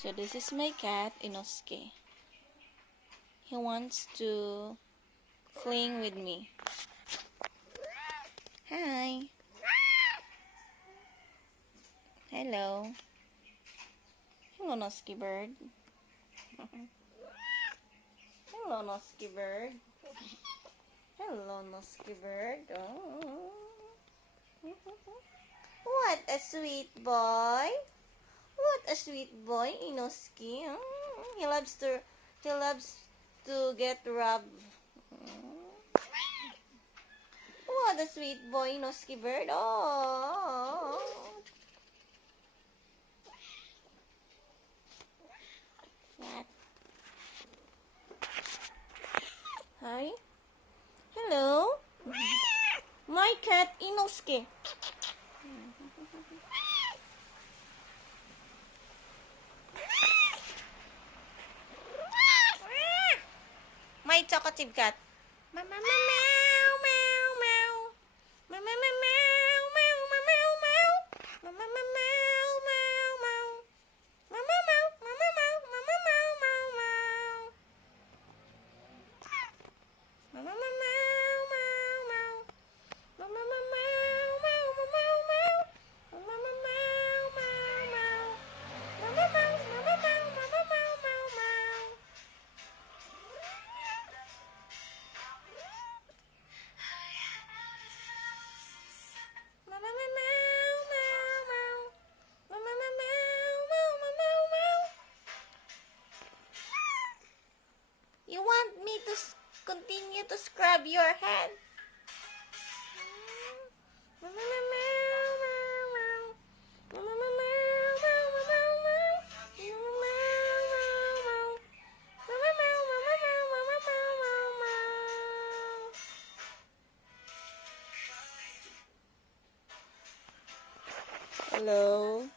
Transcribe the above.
So this is my cat, Inosuke. He wants to cling with me. Hi. Hello. Hello, Nosky bird. Hello, Nosky bird. Hello, Nosky bird. Oh. What a sweet boy. What a sweet boy, Inosuke. He loves to get rubbed. What a sweet boy, Inosuke bird. Oh. Cat. Hi. Hello. My cat, Inosuke. My talkative cat. Meow, meow, meow, meow, meow. Meow, meow, meow, meow, meow, meow, meow. Meow, meow, meow, meow, meow, meow. Meow, meow, meow, meow, meow, meow, meow, meow, meow, meow. Meow, meow, meow, meow, meow, meow. Meow, meow, meow, meow, meow, meow, meow. Meow, meow, meow, meow, meow, meow. Meow, meow, meow, meow, meow, meow, meow, meow, meow. You want me to continue to scrub your head? Hello.